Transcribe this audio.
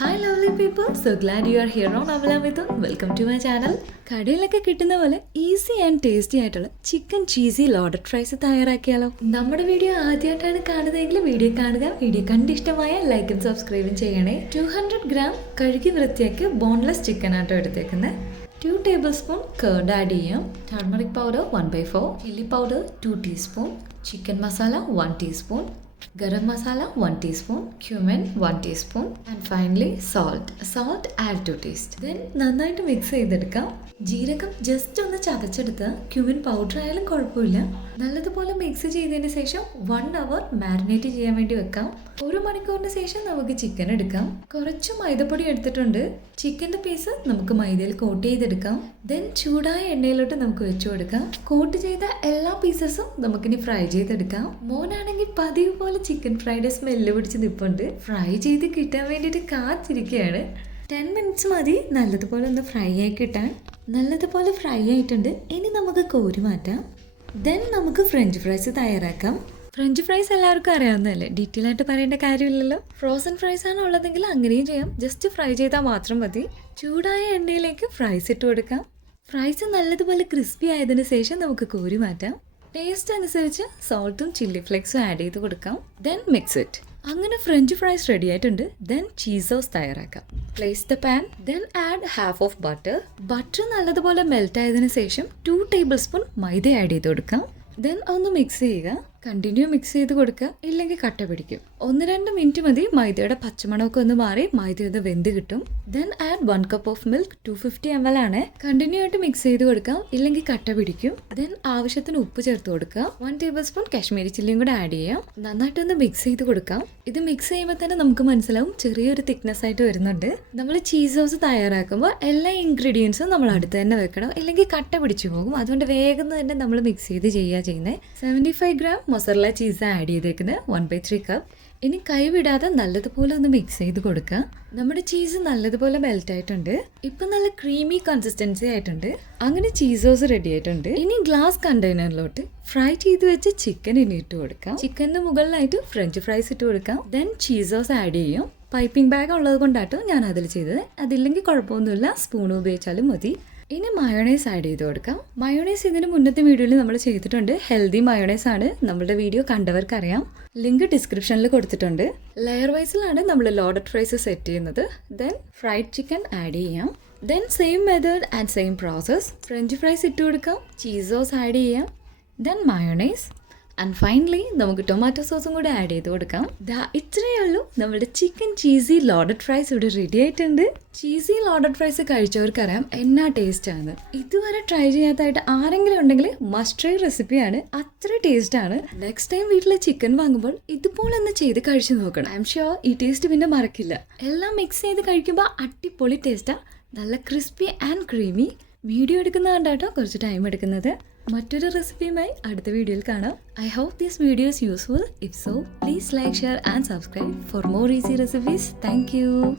Hi lovely people, so glad you are here on Avala Mithun. Welcome to my channel. കടയിലൊക്കെ കിട്ടുന്ന പോലെ easy and tasty ആയിട്ടുള്ള chicken cheesy loaded fries തയ്യാറാക്കിയാലോ. നമ്മുടെ video ആദ്യമായിട്ടാണ് കാണുന്നതെങ്കിൽ video കാണുക. വീഡിയോ കണ്ടിഷ്ടമായ ലൈക്കും സബ്സ്ക്രൈബും ചെയ്യണേ. 200 ഗ്രാം കഴുകി വൃത്തിയാക്കി ബോൺലെസ് ചിക്കൻ ആട്ടോ എടുത്തേക്കുന്നത്. 2 tablespoon curd ആഡ് ചെയ്യാം. Turmeric powder 1/4, chilli powder 2 teaspoon, chicken masala 1 teaspoon, garam masala 1 teaspoon, cumin 1 teaspoon, and finally salt add to taste. Then നന്നായിട്ട് മിക്സ് ചെയ്തെടുക്കാം. ജീരകം ജസ്റ്റ് ഒന്ന് ചതച്ചെടുത്ത് ക്യൂമിൻ പൗഡർ ആയാലും കുഴപ്പമില്ല. നല്ലതുപോലെ മിക്സ് ചെയ്തതിന് ശേഷം 1 hour മാരിനേറ്റ് ചെയ്യാൻ വേണ്ടി വെക്കാം. 1 മണിക്കൂറിന് ശേഷം നമുക്ക് ചിക്കൻ എടുക്കാം. കുറച്ച് മൈദപ്പൊടി എടുത്തിട്ടുണ്ട്. ചിക്കൻ്റെ പീസ് നമുക്ക് മൈദയിൽ കോട്ട് ചെയ്തെടുക്കാം. ദെൻ ചൂടായ എണ്ണയിലോട്ട് നമുക്ക് വെച്ചു കൊടുക്കാം. കോട്ട് ചെയ്ത എല്ലാ പീസസും നമുക്കിനി ഫ്രൈ ചെയ്തെടുക്കാം. മോനാണെങ്കിൽ പതിവ് പോലെ ചിക്കൻ ഫ്രൈഡ് സ്മെല്ല് പിടിച്ച് നിൽപ്പുണ്ട്. ഫ്രൈ ചെയ്ത് കിട്ടാൻ വേണ്ടിയിട്ട് കാത്തിരിക്കുകയാണ്. 10 minutes മതി നല്ലതുപോലെ ഒന്ന് ഫ്രൈ ആയി കിട്ടാൻ. നല്ലതുപോലെ ഫ്രൈ ആയിട്ടുണ്ട്. ഇനി നമുക്ക് കോരി മാറ്റാം. ദെൻ നമുക്ക് ഫ്രഞ്ച് ഫ്രൈസ് തയ്യാറാക്കാം. ഫ്രഞ്ച് ഫ്രൈസ് എല്ലാവർക്കും അറിയാവുന്നതല്ലേ, ഡീറ്റെയിൽ ആയിട്ട് പറയേണ്ട കാര്യമില്ലല്ലോ. ഫ്രോസൺ ഫ്രൈസ് ആണ് ഉള്ളതെങ്കിൽ അങ്ങനെയും ചെയ്യാം. ജസ്റ്റ് ഫ്രൈ ചെയ്താൽ മാത്രം മതി. ചൂടായ എണ്ണയിലേക്ക് ഫ്രൈസ് ഇട്ട് കൊടുക്കാം. ഫ്രൈസ് നല്ലതുപോലെ ക്രിസ്പി ആയതിനു ശേഷം നമുക്ക് കോരി മാറ്റാം. ടേസ്റ്റ് അനുസരിച്ച് സോൾട്ടും ചില്ലി ഫ്ലേക്സും ആഡ് ചെയ്ത് കൊടുക്കാം. Then mix it. അങ്ങനെ ഫ്രഞ്ച് ഫ്രൈസ് റെഡി ആയിട്ടുണ്ട്. ദെൻ ചീസ് സോസ് തയ്യാറാക്കാം. Place the pan. Then add half of butter നല്ലതുപോലെ മെൽറ്റ് ആയതിനു ശേഷം 2 tablespoon മൈദ ആഡ് ചെയ്ത് കൊടുക്കാം. ദെൻ ഒന്ന് മിക്സ് ചെയ്യുക. കണ്ടിന്യൂ മിക്സ് ചെയ്ത് കൊടുക്കുക, ഇല്ലെങ്കിൽ കട്ട പിടിക്കും. 1-2 മിനിറ്റ് മതി. മൈദയുടെ പച്ചമണമൊക്കെ ഒന്ന് മാറി മൈദ ഒന്ന് വെന്ത് കിട്ടും. Then add 1 cup of milk. 250 ml ആണ്. കണ്ടിന്യൂ ആയിട്ട് മിക്സ് ചെയ്ത് കൊടുക്കാം, ഇല്ലെങ്കിൽ കട്ട പിടിക്കും. ദെൻ ആവശ്യത്തിന് ഉപ്പ് ചേർത്ത് കൊടുക്കുക. 1 tablespoon കാശ്മീരി ചില്ലിയും കൂടെ ആഡ് ചെയ്യാം. നന്നായിട്ടൊന്ന് മിക്സ് ചെയ്ത് കൊടുക്കാം. ഇത് മിക്സ് ചെയ്യുമ്പോൾ തന്നെ നമുക്ക് മനസ്സിലാവും ചെറിയൊരു തിക്നെസ് ആയിട്ട് വരുന്നുണ്ട്. നമ്മൾ ചീസ് സോസ് തയ്യാറാക്കുമ്പോൾ എല്ലാ ഇൻഗ്രീഡിയൻസും നമ്മൾ അടുത്ത് തന്നെ വെക്കണം, ഇല്ലെങ്കിൽ കട്ട പിടിച്ചു പോകും. അതുകൊണ്ട് വേഗം തന്നെ നമ്മൾ മിക്സ് ചെയ്ത് ചെയ്യുന്നത്. 75 ഗ്രാം മൊസറല്ല ചീസ് ആഡ് ചെയ്തേക്കുന്നത്. 1/3 കപ്പ്. ഇനി കൈവിടാതെ നല്ലതുപോലെ ഒന്ന് മിക്സ് ചെയ്ത് കൊടുക്കുക. നമ്മുടെ ചീസ് നല്ലതുപോലെ മെൽറ്റ് ആയിട്ടുണ്ട്. ഇപ്പൊ നല്ല ക്രീമി കൺസിസ്റ്റൻസി ആയിട്ടുണ്ട്. അങ്ങനെ ചീസ് സോസ് റെഡി ആയിട്ടുണ്ട്. ഇനി ഗ്ലാസ് കണ്ടെയ്നറിലോട്ട് ഫ്രൈ ചെയ്ത് വെച്ച് ചിക്കൻ ഇനി ഇട്ട് കൊടുക്കാം. ചിക്കൻ്റെ മുകളിലായിട്ട് ഫ്രഞ്ച് ഫ്രൈസ് ഇട്ട് കൊടുക്കാം. ദെൻ ചീസ് സോസ് ആഡ് ചെയ്യും. പൈപ്പിംഗ് ബാഗ് ഉള്ളത് കൊണ്ടാട്ടോ ഞാൻ അതിൽ ചെയ്തത്. അതില്ലെങ്കിൽ കുഴപ്പമൊന്നുമില്ല, സ്പൂൺ ഉപയോഗിച്ചാലും മതി. ഇനി മയോണൈസ് ആഡ് ചെയ്ത് കൊടുക്കാം. മയോണൈസ് ഇതിന് മുന്നത്തെ വീഡിയോയിൽ നമ്മൾ ചെയ്തിട്ടുണ്ട്. ഹെൽത്തി മയോണൈസ് ആണ്. നമ്മുടെ വീഡിയോ കണ്ടവർക്കറിയാം. ലിങ്ക് ഡിസ്ക്രിപ്ഷനിൽ കൊടുത്തിട്ടുണ്ട്. ലെയർ വൈസിലാണ് നമ്മൾ ലോഡഡ് ഫ്രൈസ് സെറ്റ് ചെയ്യുന്നത്. ദെൻ ഫ്രൈഡ് ചിക്കൻ ആഡ് ചെയ്യാം. Then same method and same process. French fries ഇട്ട് കൊടുക്കാം. ചീസ് സോസ് ആഡ് ചെയ്യാം. Then mayonnaise. ആൻഡ് ഫൈനലി നമുക്ക് ടൊമാറ്റോ സോസും കൂടെ ആഡ് ചെയ്ത് കൊടുക്കാം. ഇത്രയേ ഉള്ളൂ, നമ്മുടെ ചിക്കൻ ചീസി ലോഡഡ് ഫ്രൈസ് ഇവിടെ റെഡി ആയിട്ടുണ്ട്. ചീസി ലോഡഡ് ഫ്രൈസ് കഴിച്ചവർക്കറിയാം എന്നാ ടേസ്റ്റ് ആണ്. ഇതുവരെ ട്രൈ ചെയ്യാത്തതായിട്ട് ആരെങ്കിലും ഉണ്ടെങ്കിൽ മസ്റ്റ് ട്രൈ റെസിപ്പിയാണ്. അത്ര ടേസ്റ്റ് ആണ്. നെക്സ്റ്റ് ടൈം വീട്ടിൽ ചിക്കൻ വാങ്ങുമ്പോൾ ഇതുപോലെ ഒന്ന് ചെയ്ത് കഴിച്ചു നോക്കണം. ഐ എം ഷുവർ ഈ ടേസ്റ്റ് പിന്നെ മറക്കില്ല. എല്ലാം മിക്സ് ചെയ്ത് കഴിക്കുമ്പോൾ അടിപൊളി ടേസ്റ്റാ. നല്ല ക്രിസ്പി ആൻഡ് ക്രീമി. വീഡിയോ എടുക്കുന്ന കണ്ടാട്ടോ കുറച്ച് ടൈം എടുക്കുന്നത്. മറ്റൊരു റെസിപ്പിയുമായി അടുത്ത വീഡിയോയിൽ കാണാം. I hope this video is useful. If so, please like, share and subscribe for more easy recipes. Thank you.